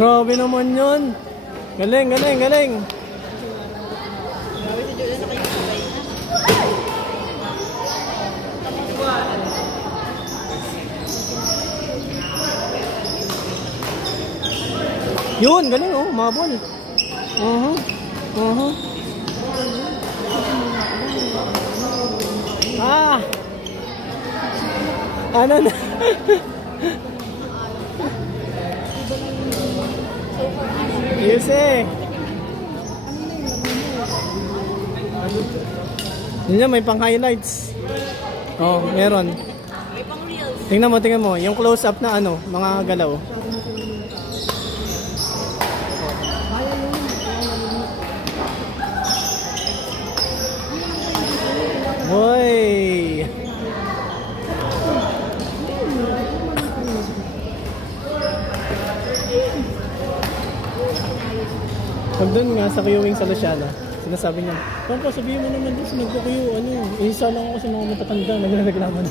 Grabe naman yun. Galing, galing, galing. Grabe si Jordan nakikisabay na. Yun, galing oh, mabol. Ah! Ano na? Yes eh. Yun yan, may pang highlights. Oh, meron. May pang reels. Tingnan mo. Yung close up na ano, mga galaw. Hoy! Pag doon nga sa queuing sa Luciana, sinasabi niya, Papa, sabihin mo naman doon sa nagkukuyo, ano, isa lang ako sa mga matatanda, nagreklaman.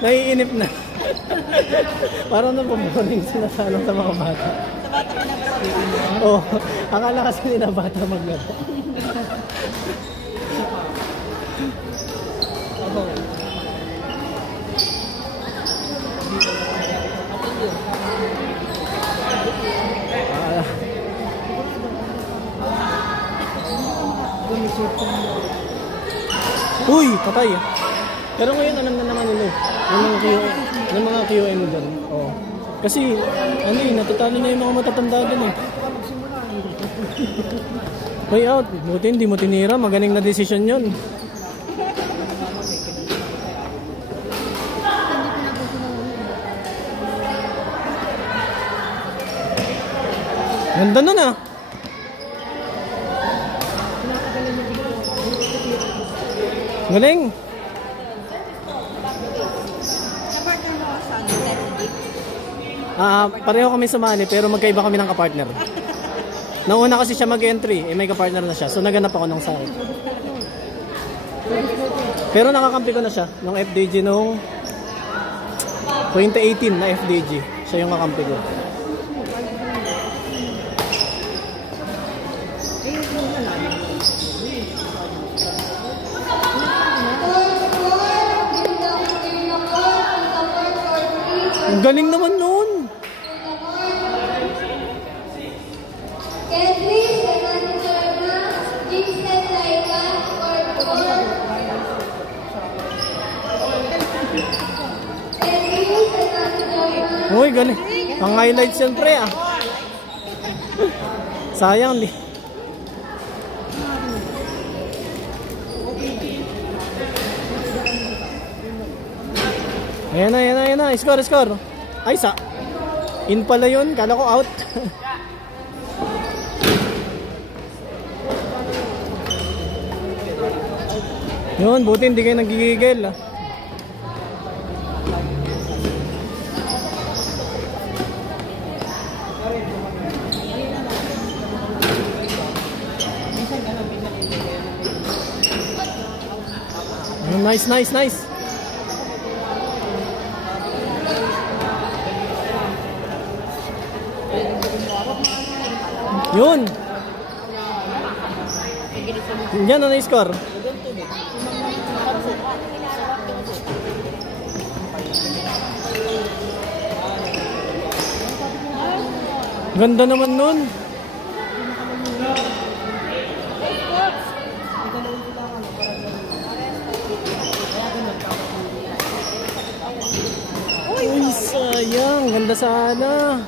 Naiinip na. Parang napaboring sinasalang sa mga bata. Sa bata ka na ba? Oo, akala kasi nila bata maglaro. Uy, patay. Pero ngayon alam na naman nila yung mga QM doon. Oh. Kasi ano eh, natatalo na yung mga matatanda doon eh. Way out, buti hindi mo tinira, magaling na desisyon 'yon. Ganda nun ah. Galing. Pareho kami sumali pero magkaiba kami ng kapartner. Nauna kasi siya mag-entry, may kapartner na siya. So naganap ako ng sakit. Pero nakakampi ko na siya nung FDG nung 2018 na FDG. Siya yung kakampi ko. Ang galing naman nun. Uy, galing. Ang highlights yan, pre, ah. Sayang, di. Ayan na. Score. Ay, in pala yun. Kala ko out. Yun, buti hindi kayo nagigigil, ah. Nice. Yun. Yan na score. Ganda naman nun. Uy, sayang. Ganda sana.